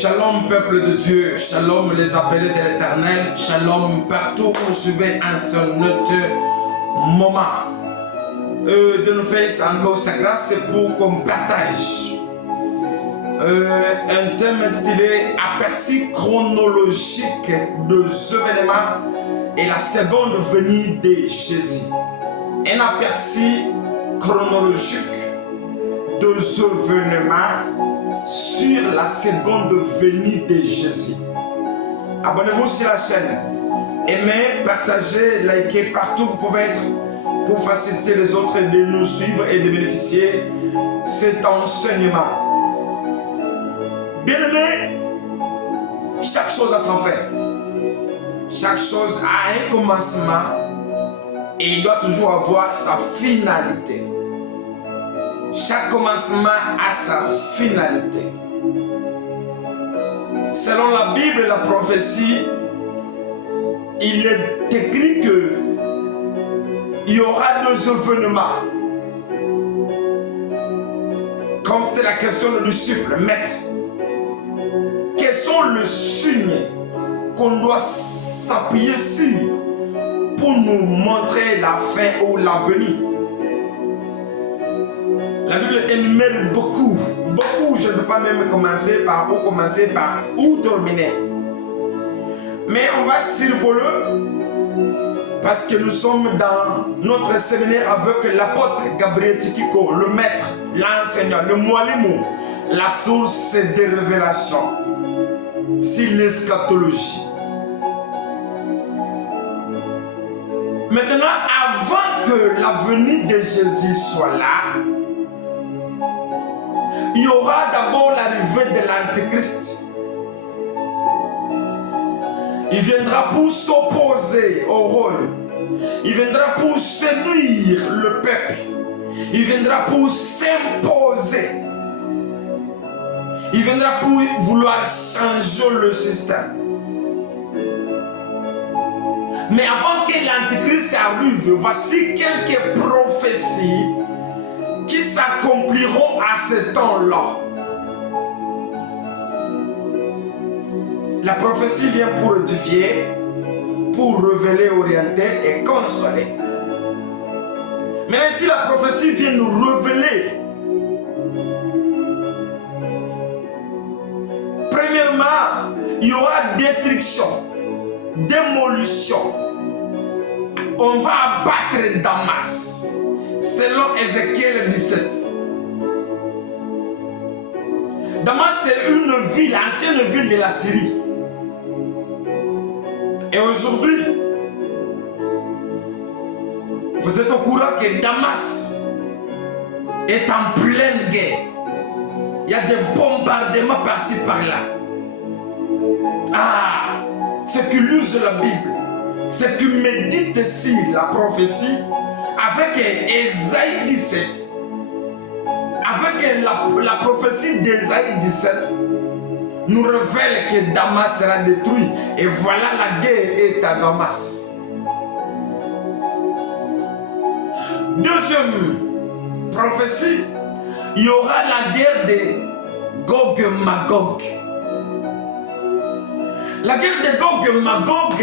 Shalom peuple de Dieu, shalom les appelés de l'Éternel, shalom partout où vous suivez un seul notre moment. De nous faire encore sa grâce, c'est pour qu'on partage un thème intitulé Aperçu chronologique des événements et la seconde venue de Jésus. Un aperçu chronologique des événements sur la seconde venue de Jésus. Abonnez-vous sur la chaîne. Aimez, partagez, likez partout où vous pouvez être pour faciliter les autres de nous suivre et de bénéficier de cet enseignement. Bien-aimé, chaque chose a son fin. Chaque chose a un commencement et il doit toujours avoir sa finalité. Chaque commencement a sa finalité. Selon la Bible et la prophétie, il est écrit que il y aura deux événements. Comme c'était la question du disciple, maître, quels sont les signes qu'on doit s'appuyer sur pour nous montrer la fin ou l'avenir? La Bible énumère beaucoup, je ne peux pas même commencer par où terminer. Mais on va survoler parce que nous sommes dans notre séminaire avec l'apôtre Gabriel Tikiko, le maître, l'enseignant, le Moualimou, la source des révélations sur l'eschatologie. Maintenant, avant que la venue de Jésus soit là, il y aura d'abord l'arrivée de l'Antéchrist. Il viendra pour s'opposer au rôle. Il viendra pour séduire le peuple. Il viendra pour s'imposer. Il viendra pour vouloir changer le système. Mais avant que l'Antéchrist arrive, voici quelques prophéties qui s'accompliront à ce temps-là. La prophétie vient pour édifier, pour révéler, orienter et consoler. Maintenant, si la prophétie vient nous révéler, premièrement, il y aura destruction, démolition. On va abattre Damas, selon Ézéchiel 17. Damas, c'est une ville, ancienne ville de la Syrie. Et aujourd'hui, vous êtes au courant que Damas est en pleine guerre. Il y a des bombardements par-ci par-là. Ah, ce qui use la Bible, ce qui médite sur la prophétie, avec Ésaïe 17, avec la prophétie d'Ésaïe 17, nous révèle que Damas sera détruit. Et voilà, la guerre est à Damas. Deuxième prophétie, il y aura la guerre de Gog et Magog. La guerre de Gog et Magog,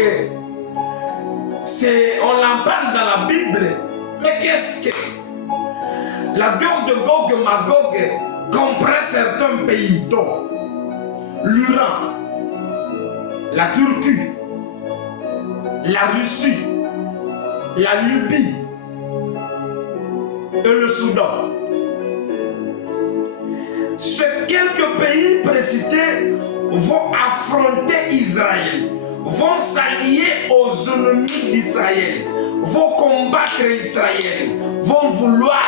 on en parle dans la Bible. Mais qu'est-ce que la guerre de Gog et Magog comprend certains pays, dont l'Iran, la Turquie, la Russie, la Libye et le Soudan. Ces quelques pays précités vont affronter Israël, vont s'allier aux ennemis d'Israël, vont combattre Israël, vont vouloir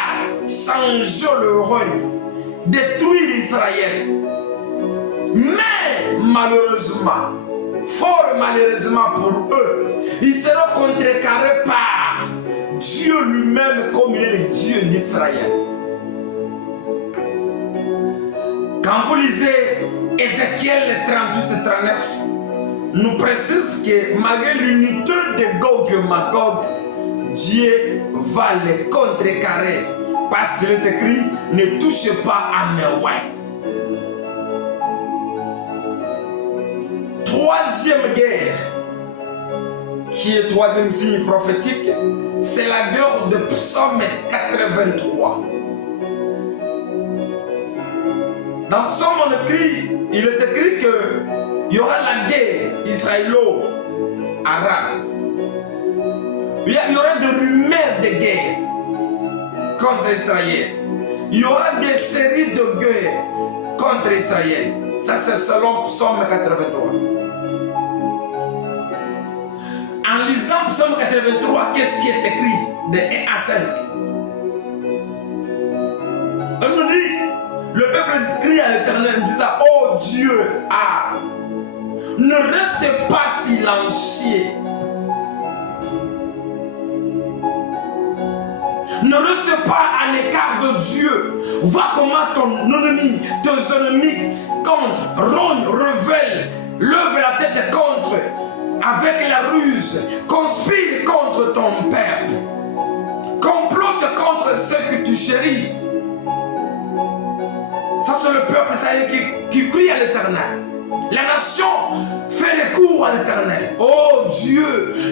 changer le rôle, détruire Israël. Mais malheureusement, fort malheureusement pour eux, ils seront contrecarrés par Dieu lui-même comme il est le Dieu d'Israël. Quand vous lisez Ézéchiel 38-39, nous précise que malgré l'unité de Gog et Magog, Dieu va les contrecarrer parce qu'il est écrit: ne touchez pas à mes oies. troisième guerre, qui est troisième signe prophétique, c'est la guerre de Psaume 83. Dans Psaume, il est écrit qu'il y aura la guerre israélo-arabe. Il y aura des rumeurs de guerre contre Israël. Il y aura des séries de guerres contre Israël. Ça, c'est selon Psaume 83. En lisant Psaume 83, qu'est-ce qui est écrit de 1 à 5? On nous dit, le peuple crie à l'Éternel, disant, oh Dieu, ne reste pas silencieux. Ne reste pas à l'écart de Dieu. Vois comment ton ennemi, tes ennemis comptent, rognent, révèlent, lèvent la tête contre, avec la ruse, conspire contre ton peuple, complote contre ceux que tu chéris. Ça, c'est le peuple qui crie à l'Éternel. La nation fait recours à l'Éternel. Oh Dieu,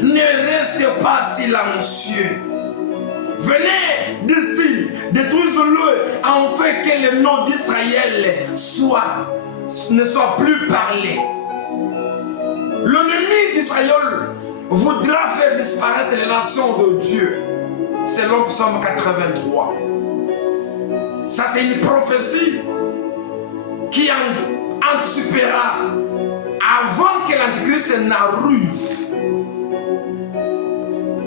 ne reste pas silencieux. Venez, disent-ils, détruisez-le, afin que le nom d'Israël ne soit plus parlé. L'ennemi d'Israël voudra faire disparaître les nations de Dieu. C'est selon Psaume 83. Ça, c'est une prophétie qui anticipera avant que l'Antichrist n'arrive.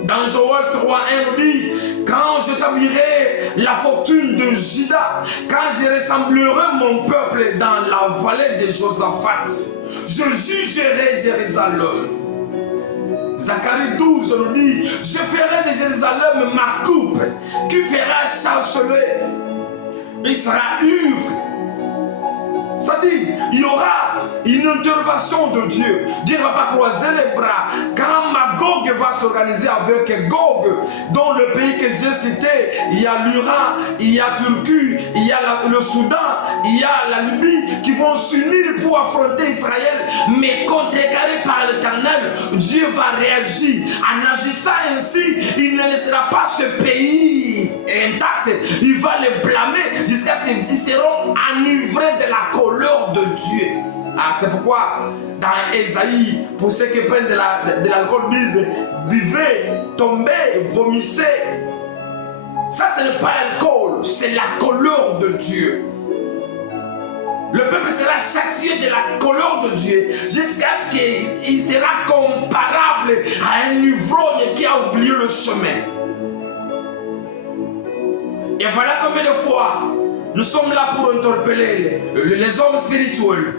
Dans Joël 3:1, on dit, quand je t'habillerai la fortune de Juda, quand je ressemblerai mon peuple dans la vallée de Josaphat, je jugerai Jérusalem. Zacharie 12 nous dit, je ferai de Jérusalem ma coupe, qui fera chanceler. Il sera ivre. C'est-à-dire, il y aura une intervention de Dieu. Dieu ne va pas croiser les bras. Quand Magog va s'organiser avec Gog, dans le pays que j'ai cité, il y a l'Iran, il y a Turquie, il y a le Soudan, il y a la Libye, qui vont s'unir pour affronter Israël. Mais contrecarré par l'Éternel, Dieu va réagir. En agissant ainsi, il ne laissera pas ce pays intact. Il va les blâmer jusqu'à ce qu'ils seront enivrés de la colère de Dieu. C'est pourquoi dans Ésaïe, pour ceux qui prennent de l'alcool, disent buvez, tombez, vomissez. Ça, ce n'est pas l'alcool, c'est la colère de Dieu. Le peuple sera châtié de la colère de Dieu jusqu'à ce qu'il sera comparable à un ivrogne qui a oublié le chemin. Et voilà combien de fois nous sommes là pour interpeller les hommes spirituels.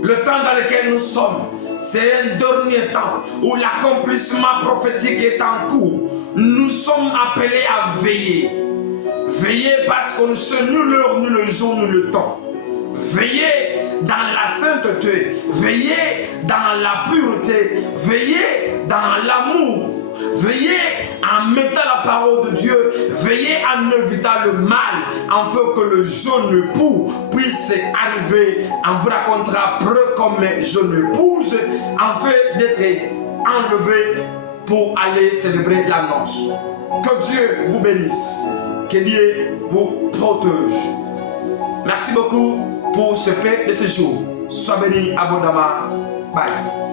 Le temps dans lequel nous sommes, c'est un dernier temps où l'accomplissement prophétique est en cours. Nous sommes appelés à veiller. Veiller parce qu'on ne sait ni l'heure, ni le jour, ni le temps. Veillez dans la sainteté, veillez dans la pureté, veillez dans l'amour, veillez en mettant la parole de Dieu, veillez en évitant le mal, afin que le jeune époux puisse arriver. On vous racontera peu comme jeune épouse, afin d'être enlevé pour aller célébrer la noce. Que Dieu vous bénisse, que Dieu vous protège. Merci beaucoup pour ce fait de ce jour. Sois béni abondamment. Bye.